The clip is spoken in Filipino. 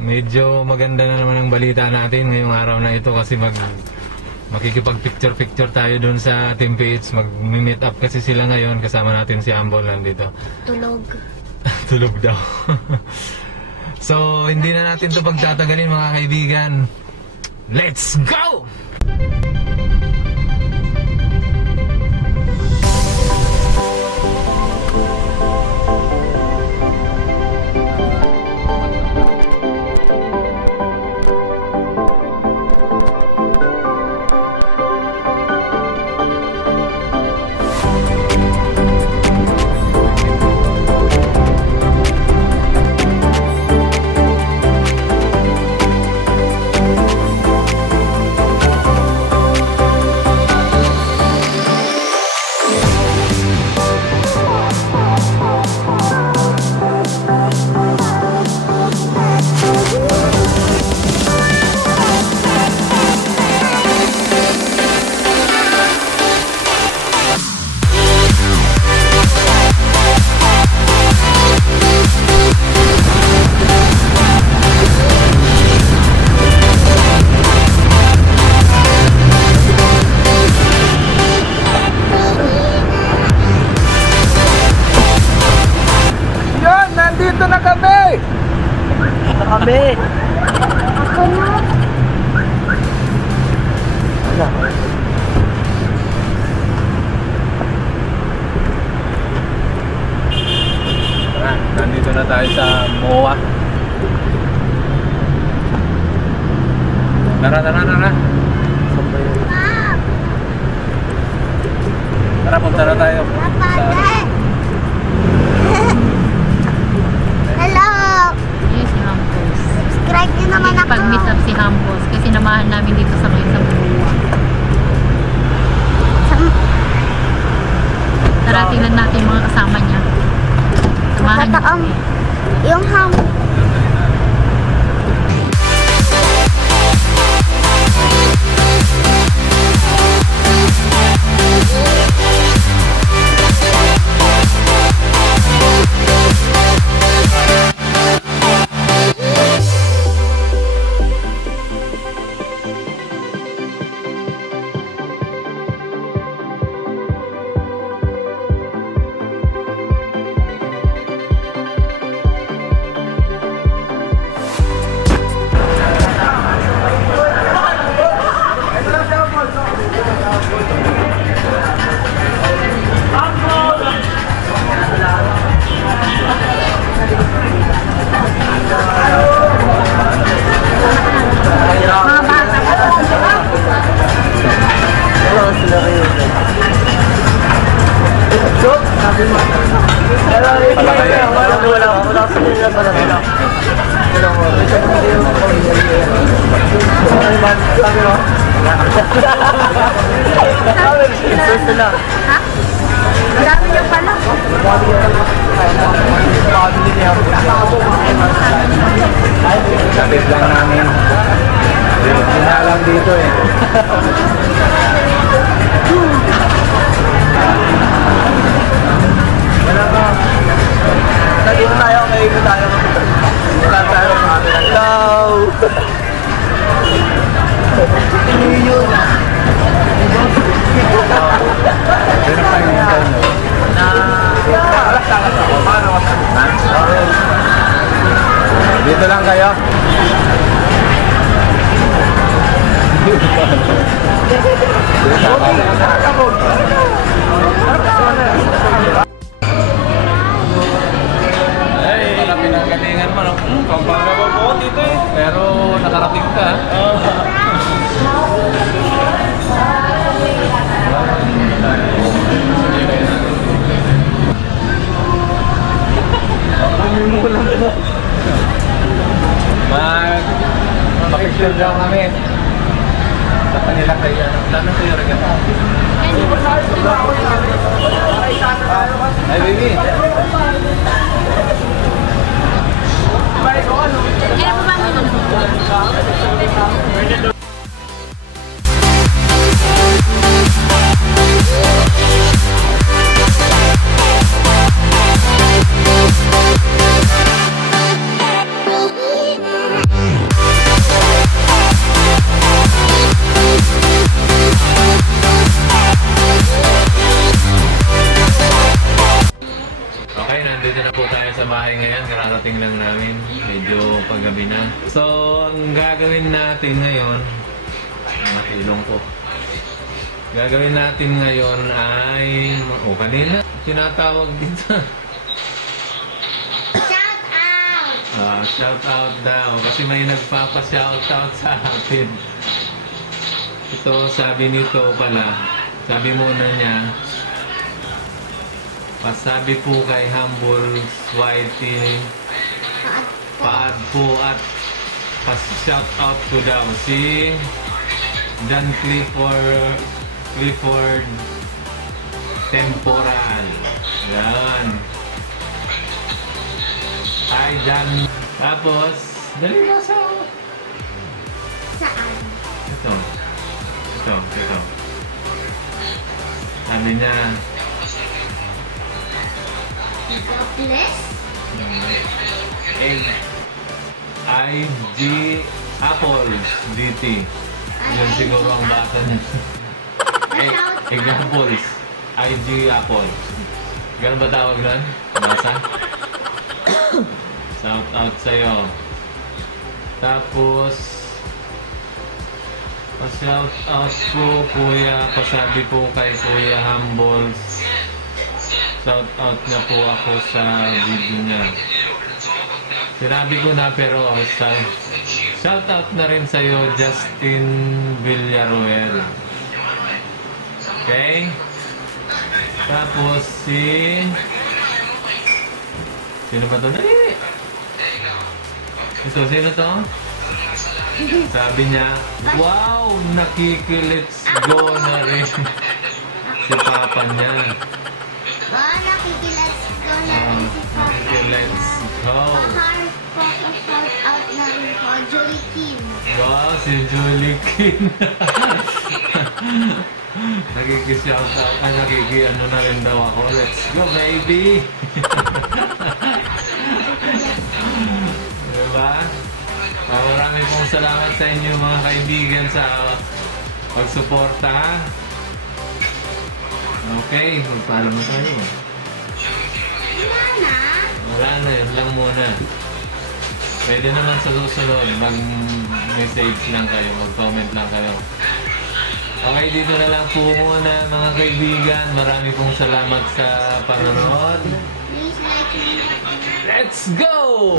Medyo maganda na naman ang balita natin ngayong araw na ito kasi makikipag-picture-picture tayo doon sa Team PH. Mag-meet up kasi sila ngayon. Kasama natin si Ambol nandito. Tulog. Tulog daw. So, hindi na natin ito pagtatagalin mga kaibigan. Let's go! Kami. Ako na. Nandito na tayo sa MOA. Tara. Tara, punta na tayo. Subscribe nyo naman ako. Pag-meet up si Hampos kasi namahan namin dito sa ngayon sa MOA. Tara, tingnan natin mga kasama niya. Samahan niyo kami. Yung dami niyo pala. Kapit lang namin. Sinalang dito eh. Nandito tayo, ngayon tayo. Hello! Dito lang kayo. Ay, pinagalingan mo, no? Pampagawa po dito eh. Pero nakarating ka. Mag-picture daw kami. Sa kanila kayo. Tanong kayo rin. Ay, baby. Kaya po ba medyo paggabi na. So, ang gagawin natin ngayon, nakilong ko. Gagawin natin ngayon ay, kanina, tinatawag dito. Shout out! Shout out daw, kasi may nagpapa-shout out sa atin. Ito, sabi nito pala, sabi muna niya, pasabi po kay Humble Swihty, paad po at pas-shout out ko daw si Dan Clifford Temporal. Yan. Hi Dan. Tapos, dali ba sa... Saan? Ito. Sabi niya, God bless? IG Apples DT. Yan siguro ang bata niya. Egg Apples. IG Apples. Ganun ba tawag doon? Basa? Shout out sa'yo. Tapos, pa-shout out po kuya, pasabi po kay Kuya Humble. Shout out na po ako sa video niya. Sinabi ko na pero shout out na rin sa'yo, Justin Villaruel. Okay? Tapos sino ba ito? Dali! Ito, sino to? Sabi niya, wow! Nakiki-let's go na rin si Papa niya. Wow, nakikilas ko na rin si Papa. Let's go! Mahal po shout out na rin po, Julie Kim. Wow, si Julie Kim. Nakiki-shout out. Nakiki-ano na rin daw ako. Let's go, baby! Diba? Maraming pong salamat sa inyo mga kaibigan sa pagsuporta. Okay, magpaalam na tayo. Wala na, yun lang muna. Pwede naman sa susunod, mag-message lang kayo, mag-comment lang kayo. Okay, dito na lang po muna mga kaibigan. Marami pong salamat sa panonood. Please like and Let's go!